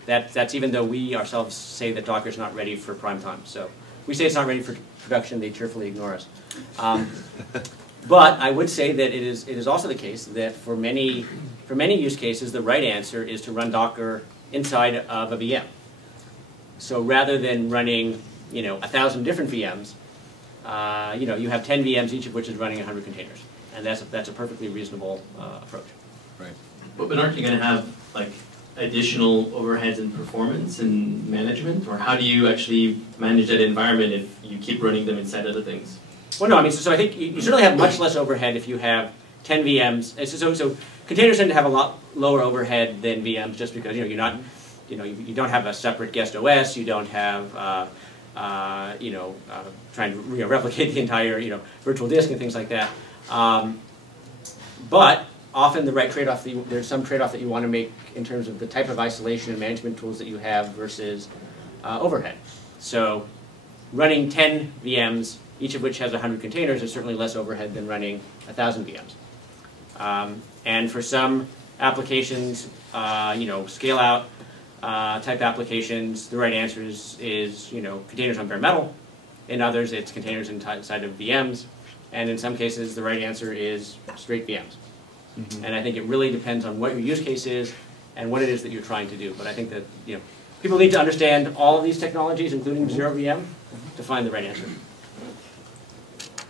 That's even though we ourselves say that Docker is not ready for prime time. So we say it's not ready for production, they cheerfully ignore us. But I would say that it is also the case that for many use cases, the right answer is to run Docker inside of a VM. So rather than running, you know, 1,000 different VMs, you know, you have 10 VMs, each of which is running 100 containers, and that's a perfectly reasonable approach. Right. But aren't you going to have like additional overheads in performance and management, or how do you actually manage that environment if you keep running them inside other things? Well, no, I mean, so I think you certainly have much less overhead if you have 10 VMs. So containers tend to have a lot lower overhead than VMs, just because, you know, you're not, you know, you don't have a separate guest OS, you don't have, you know, trying to replicate the entire, you know, virtual disk and things like that. But often the right trade-off, there's some trade-off that you want to make in terms of the type of isolation and management tools that you have versus overhead. So running 10 VMs, each of which has 100 containers, is certainly less overhead than running 1,000 VMs. And for some applications, you know, scale-out type applications, the right answer is, you know, containers on bare metal. In others, it's containers inside of VMs. and in some cases the right answer is straight VMs. And I think it really depends on what your use case is and what it is that you're trying to do. But I think that people need to understand all of these technologies, including ZeroVM, to find the right answer.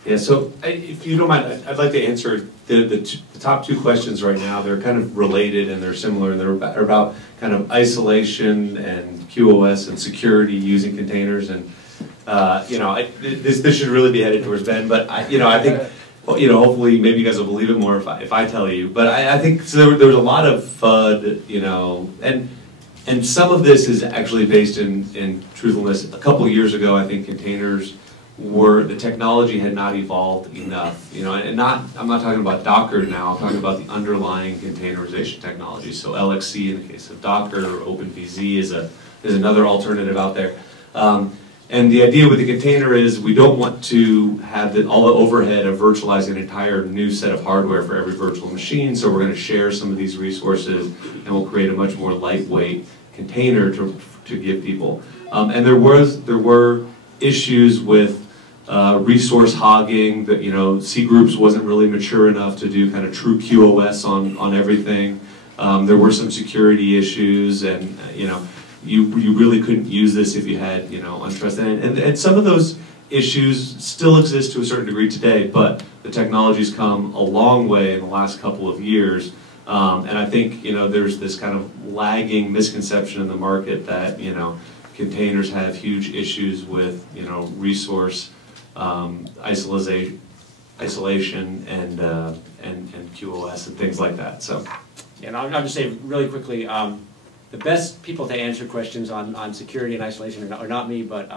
Yeah, so if you don't mind, I'd like to answer the top two questions right now. They're kind of related and they're similar, and they're about kind of isolation and QoS and security using containers. And this should really be headed towards Ben, but I think hopefully maybe you guys will believe it more if I tell you. But I think so there was a lot of FUD, and some of this is actually based in truthfulness. A couple of years ago, I think containers the technology had not evolved enough, and I'm not talking about Docker now, I'm talking about the underlying containerization technology. So LXC in the case of Docker, OpenVZ is another alternative out there. And the idea with the container is we don't want to have all the overhead of virtualizing an entire new set of hardware for every virtual machine, so we're going to share some of these resources and we'll create a much more lightweight container to give people. And there were issues with resource hogging, that C groups wasn't really mature enough to do kind of true QoS on everything. There were some security issues, and you really couldn't use this if you had untrusted. And some of those issues still exist to a certain degree today, but the technology's come a long way in the last couple of years. And I think there's this kind of lagging misconception in the market that containers have huge issues with resource isolation and QoS and things like that. So, yeah, and I'll just say really quickly, the best people to answer questions on security and isolation are not me, but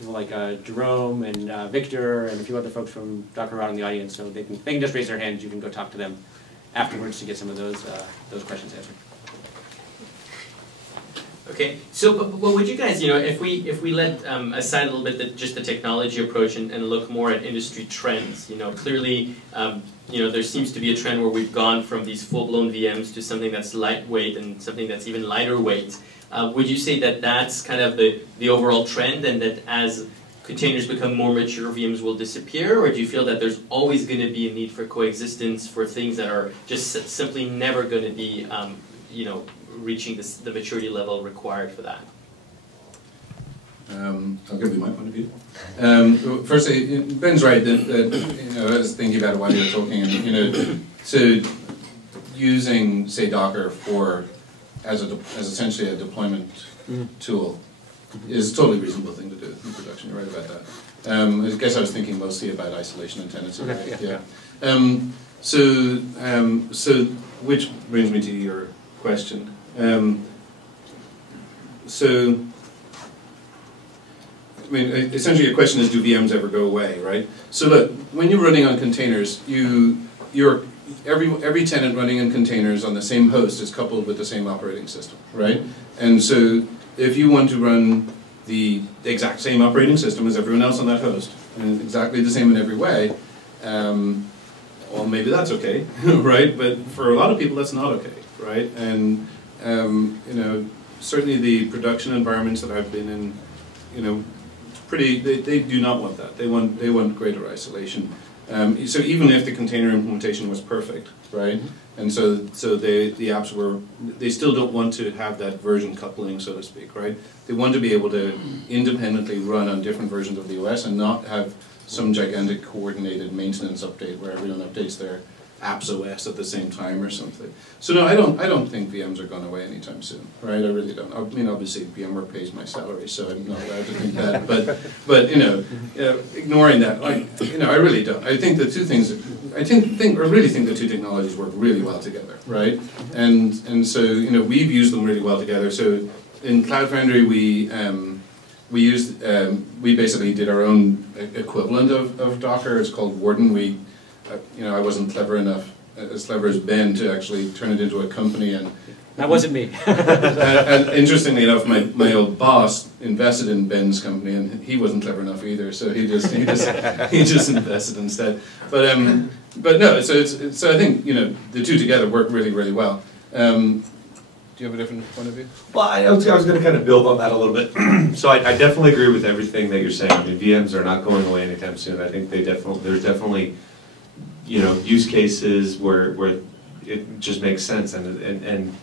people like Jerome and Victor and a few other folks from Docker around in the audience. So they can just raise their hands. You can go talk to them afterwards to get some of those questions answered. Okay, so what would you guys, if we let aside a little bit just the technology approach and look more at industry trends, clearly, there seems to be a trend where we've gone from these full-blown VMs to something that's lightweight and something that's even lighter weight. Would you say that that's kind of the overall trend, and that as containers become more mature, VMs will disappear, or do you feel that there's always going to be a need for coexistence for things that are just simply never going to be, reaching the maturity level required for that? I'll give you my point of view. Firstly, Ben's right that I was thinking about it while you were talking, and so using say Docker as essentially a deployment tool is a totally reasonable thing to do in production. You're right about that. I guess I was thinking mostly about isolation and tenancy. Okay, right? Yeah. So which brings me to your question. Essentially your question is, do VMs ever go away, right? So look, when you're running on containers, every tenant running in containers on the same host is coupled with the same operating system, right? And so if you want to run the exact same operating system as everyone else on that host, and exactly the same in every way, well, maybe that's okay, right? But for a lot of people, that's not okay, right? And certainly the production environments that I've been in, they do not want that. They want greater isolation. So even if the container implementation was perfect, right? And so the apps they still don't want to have that version coupling, so to speak, right? They want to be able to independently run on different versions of the OS and not have some gigantic coordinated maintenance update where everyone updates their apps OS at the same time or something. So no, I don't think VMs are going away anytime soon, right? I really don't. I mean, obviously VMware pays my salary, so I'm not allowed to think that. But ignoring that, I really don't. I think the two things, I really think the two technologies work really well together, right? And so we've used them really well together. So in Cloud Foundry we basically did our own equivalent of Docker. It's called Warden. I wasn't clever enough, as clever as Ben, to actually turn it into a company. And that wasn't me. and interestingly enough, my old boss invested in Ben's company, and he wasn't clever enough either. So he just invested instead. But no. So I think the two together work really, really well. Do you have a different point of view? Well, I was going to kind of build on that a little bit. So I definitely agree with everything that you're saying. I mean, VMs are not going away anytime soon. I think there's definitely, you know, use cases where it just makes sense. And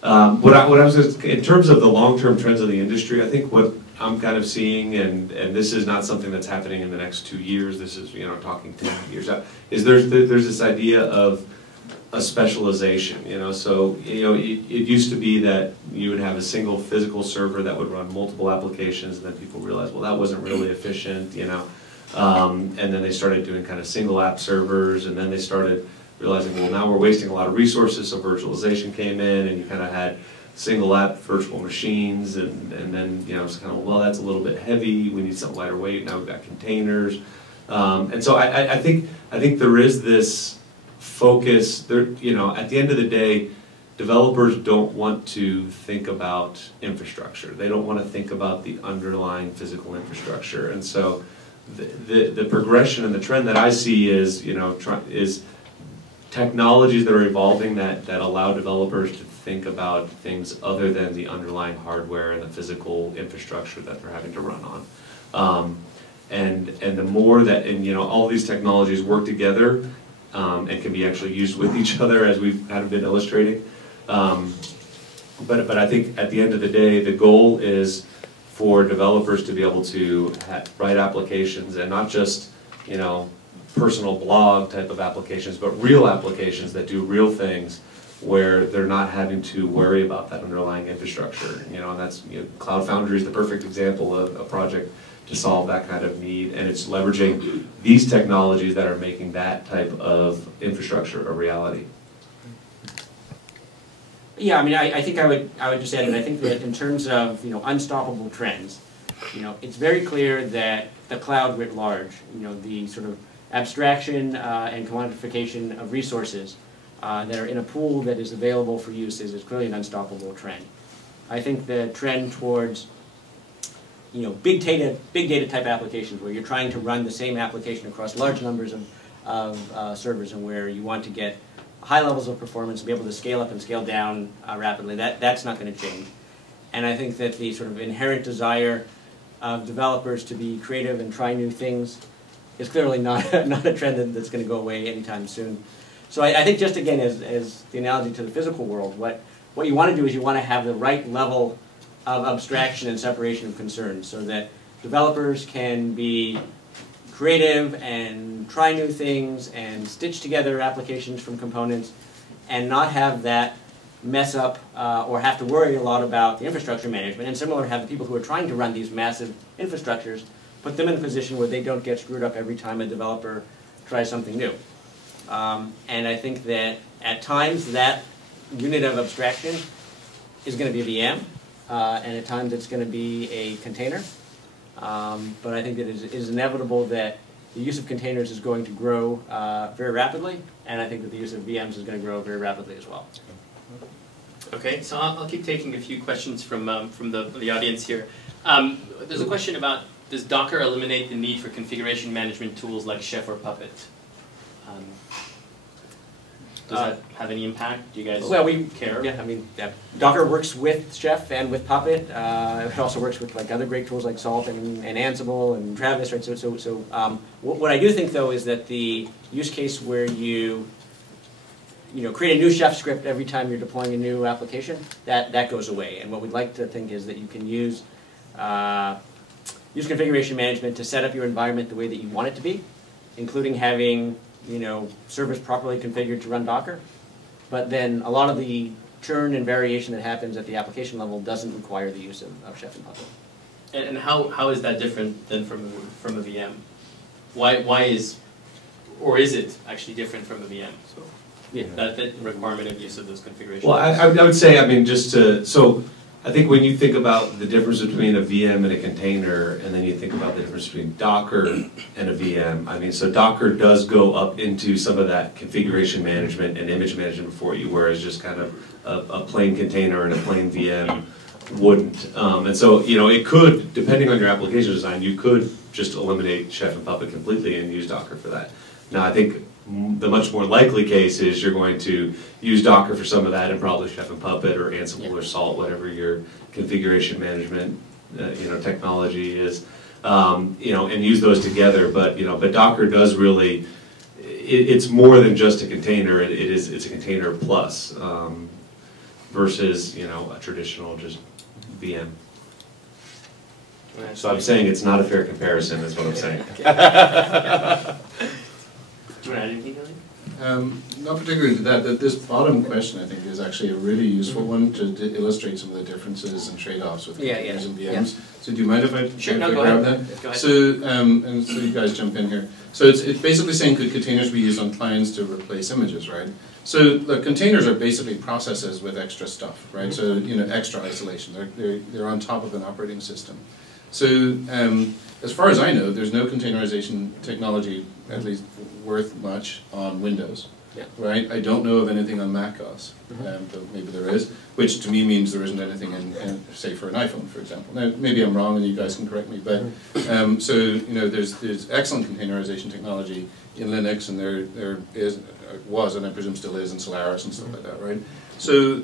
what I was in terms of the long-term trends of the industry, I think what I'm kind of seeing, and this is not something that's happening in the next 2 years. This is, you know, talking 10 years out. Is there's this idea of a specialization, you know, so, you know, it used to be that you would have a single physical server that would run multiple applications, and then people realized, well, that wasn't really efficient, you know, and then they started doing kind of single app servers, and then they started realizing, well, now we're wasting a lot of resources, so virtualization came in, and you kind of had single app virtual machines, and then, you know, it's kind of, well, that's a little bit heavy, we need something lighter weight, now we've got containers, and so I think there is this focus there. You know, at the end of the day, developers don't want to think about infrastructure. They don't want to think about the underlying physical infrastructure. And so the progression and the trend that I see is, you know, is technologies that are evolving that allow developers to think about things other than the underlying hardware and the physical infrastructure that they're having to run on. And the more that, and you know, all these technologies work together, and can be actually used with each other, as we've kind of been illustrating. But I think at the end of the day, the goal is for developers to be able to write applications, and not just, you know, personal blog type of applications, but real applications that do real things, where they're not having to worry about that underlying infrastructure. You know, and that's, you know, Cloud Foundry is the perfect example of a project to solve that kind of need, and it's leveraging these technologies that are making that type of infrastructure a reality. Yeah, I mean, I think I would just add that I think that in terms of, you know, unstoppable trends, you know, it's very clear that the cloud writ large, you know, the sort of abstraction and commodification of resources that are in a pool that is available for use is clearly an unstoppable trend. I think the trend towards, you know, big data type applications where you're trying to run the same application across large numbers of servers, and where you want to get high levels of performance and be able to scale up and scale down rapidly, that's not going to change. And I think that the sort of inherent desire of developers to be creative and try new things is clearly not a trend that's going to go away anytime soon. So I think, just again, as the analogy to the physical world, what you want to do is you want to have the right level of abstraction and separation of concerns, so that developers can be creative and try new things and stitch together applications from components, and not have that mess up or have to worry a lot about the infrastructure management. And similarly, have the people who are trying to run these massive infrastructures, put them in a position where they don't get screwed up every time a developer tries something new. And I think that at times that unit of abstraction is going to be a VM. And at times it's going to be a container. But I think that it is inevitable that the use of containers is going to grow very rapidly, and I think that the use of VMs is going to grow very rapidly as well. Okay, so I'll keep taking a few questions from the audience here. There's a question about, does Docker eliminate the need for configuration management tools like Chef or Puppet? Does that have any impact? Do you guys care? Yeah, I mean, Docker works with Chef and with Puppet. It also works with like other great tools like Salt and Ansible and Travis, right? So what I do think, though, is that the use case where you create a new Chef script every time you're deploying a new application, that goes away. And what we'd like to think is that you can use configuration management to set up your environment the way that you want it to be, including having servers properly configured to run Docker. But then a lot of the churn and variation that happens at the application level doesn't require the use of Chef and Puppet. And how is that different than from a VM? Why is it actually different from a VM? So yeah, that requirement of use of those configurations. Well, I would say, I mean, so I think when you think about the difference between a VM and a container, and then you think about the difference between Docker and a VM, I mean, so Docker does go up into some of that configuration management and image management for you, whereas just kind of a plain container and a plain VM wouldn't. And so, it could, depending on your application design, you could just eliminate Chef and Puppet completely and use Docker for that. Now, I think the much more likely case is you're going to use Docker for some of that, and probably Chef and Puppet or Ansible or Salt, whatever your configuration management technology is, and use those together. But but Docker does really, it's more than just a container. It's a container plus versus a traditional just VM. So I'm saying it's not a fair comparison. Is what I'm saying. Do you want to add anything, Not particularly to that. This bottom question, I think, is actually a really useful one to illustrate some of the differences and trade-offs with containers and VMs. Yeah. So do you mind if I grab that? Go ahead. So, and so you guys jump in here. So it's basically saying, could containers be used on clients to replace images, right? So look, containers are basically processes with extra stuff, right? So extra isolation. They're on top of an operating system. So as far as I know, there's no containerization technology, at least worth much, on Windows, right? I don't know of anything on Mac OS, though maybe there is, which to me means there isn't anything in say, for an iPhone, for example. Now, maybe I'm wrong, and you guys can correct me, but so there's excellent containerization technology in Linux, and there was, and I presume still is, in Solaris and stuff like that, right? So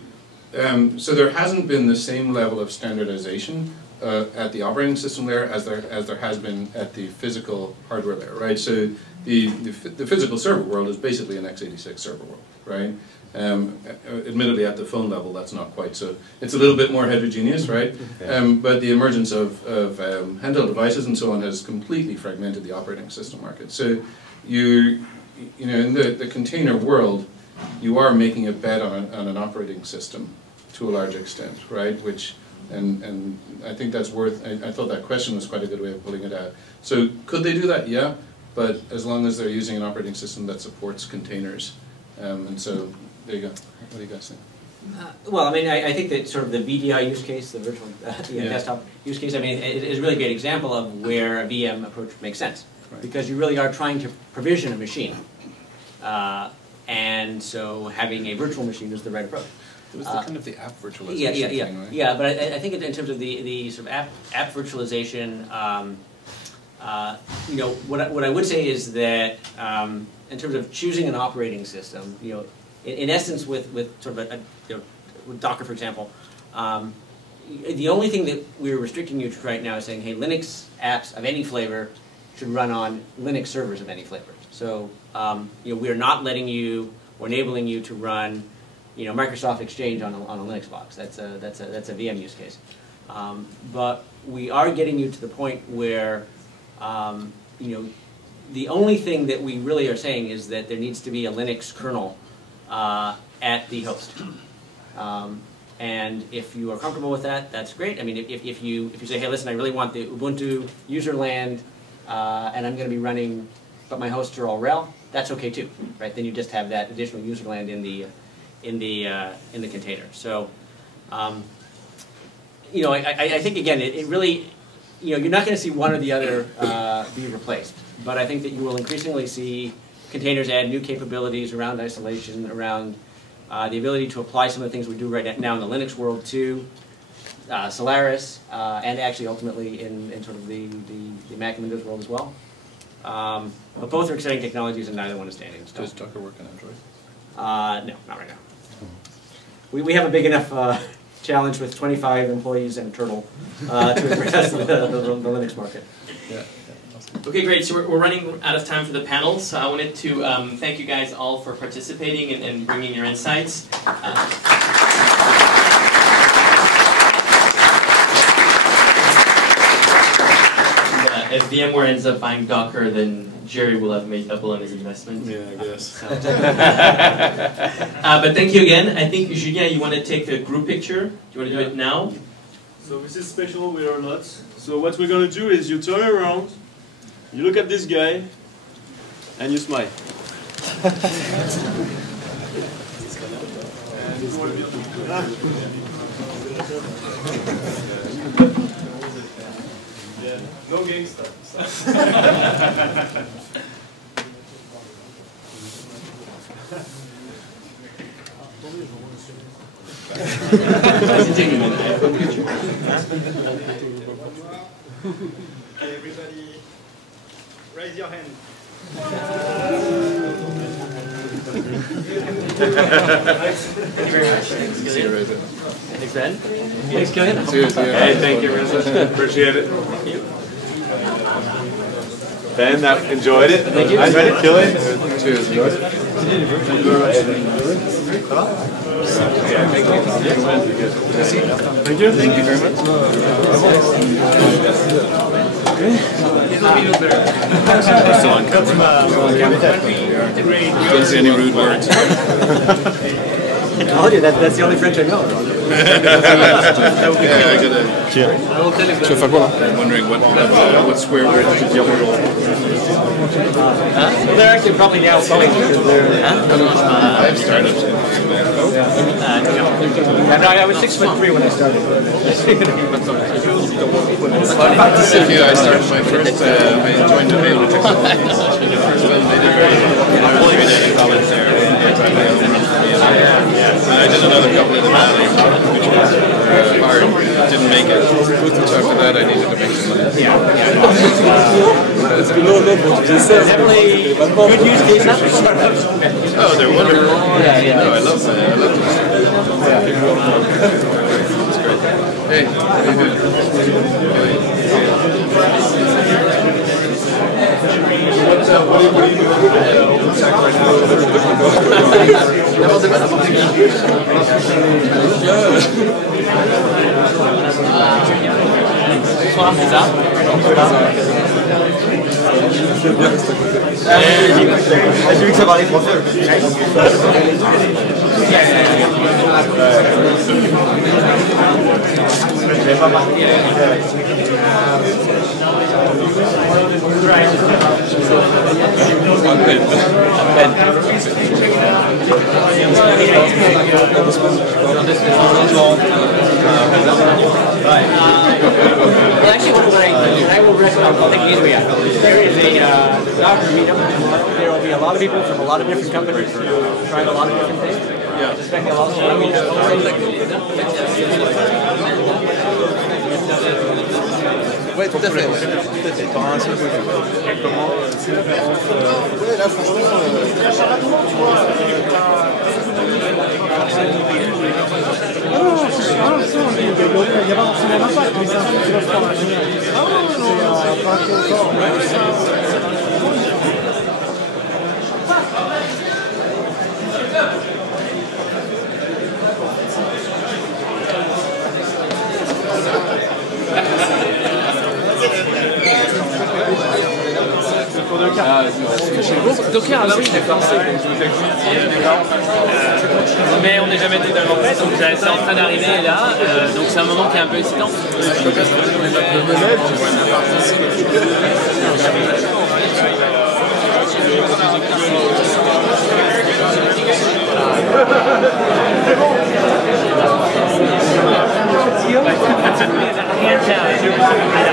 so there hasn't been the same level of standardization at the operating system layer as there has been at the physical hardware layer, right? So the physical server world is basically an x86 server world, right? Admittedly, at the phone level, that's not quite so. It's a little bit more heterogeneous, right? But the emergence of handheld devices and so on has completely fragmented the operating system market. So in the container world, you are making a bet on an operating system to a large extent, right? And I think that's worth, I thought that question was quite a good way of pulling it out. So could they do that? Yeah, but as long as they're using an operating system that supports containers. And so there you go. What do you guys think? Well, I mean, I think that sort of the VDI use case, the virtual desktop use case, I mean, it is a really great example of where a VM approach makes sense. Right. Because you really are trying to provision a machine. And so having a virtual machine is the right approach. It was kind of the app virtualization thing, right? Yeah, but I think in terms of the sort of app virtualization, what I would say is that in terms of choosing an operating system, in essence, with sort of with Docker, for example, the only thing that we're restricting you to right now is saying, hey, Linux apps of any flavor should run on Linux servers of any flavor. So we are not letting you or enabling you to run Microsoft Exchange on a Linux box. That's a VM use case. But we are getting you to the point where the only thing that we really are saying is that there needs to be a Linux kernel at the host. And if you are comfortable with that, that's great. I mean, if you say, hey, listen, I really want the Ubuntu user land, and I'm going to be running, but my hosts are all RHEL, that's okay too, right? Then you just have that additional user land in the container. So, I think again, it really, you're not going to see one or the other be replaced. But I think that you will increasingly see containers add new capabilities around isolation, around the ability to apply some of the things we do right now in the Linux world to Solaris, and actually ultimately in sort of the Mac and Windows world as well. But both are exciting technologies, and neither one is standing still. Does Docker work on Android? No, not right now. We have a big enough challenge with 25 employees and a turtle to address the Linux market. Yeah. Okay, great. So we're running out of time for the panel, so I wanted to thank you guys all for participating and bringing your insights. If VMware ends up buying Docker, then Jerry will have made double on his investment. Yeah, I guess. But thank you again. I think, Julien, you want to take a group picture? Do you want to do it now? So this is special, we are lots. So what we're going to do is you turn around, you look at this guy, and you smile. Yeah, no gangsta. Everybody, raise your hand. Thank you very much. Thanks, Ben. Thanks, Killian. Hey, thank you, Reza. Appreciate it. Thank you. Ben, enjoyed it. Thank you. Nice to kill it. Cheers. Thank you. Thank you very much. Don't say any rude words. I told you that's the only French I know. Tu vas faire quoi là? I'm wondering what swear word you should yell. They're actually probably now selling because they're. I've started. No, I was 6'3" when I started. I started my first. I joined the Avid in college there. And I did another couple in the valley, which was hard. Didn't make it. So after that, I needed to make some money. Definitely good use cases. Oh, they're wonderful. Yeah. No, I love them. It's great. Hey, how you doing? Bonsoir, c'est ça? J'ai vu que ça parlait français. J'ai pas marqué. Actually, what I will recommend, I'll take you to there is a Docker meetup. There will be a lot of people from a lot of different companies trying a lot of different things. Yeah. Expecting a lot of Ouais, tout à fait. T'auras un seul jeu. Comment ouais, là, franchement, il n'y a pas forcément d'impact, mais c'est un truc qui va se prendre. Docker, ah bah oui, d'accord. Mais on n'est jamais été dans l'entrée, donc c'est en train d'arriver là, donc c'est un moment qui est un peu excitant. Hands down.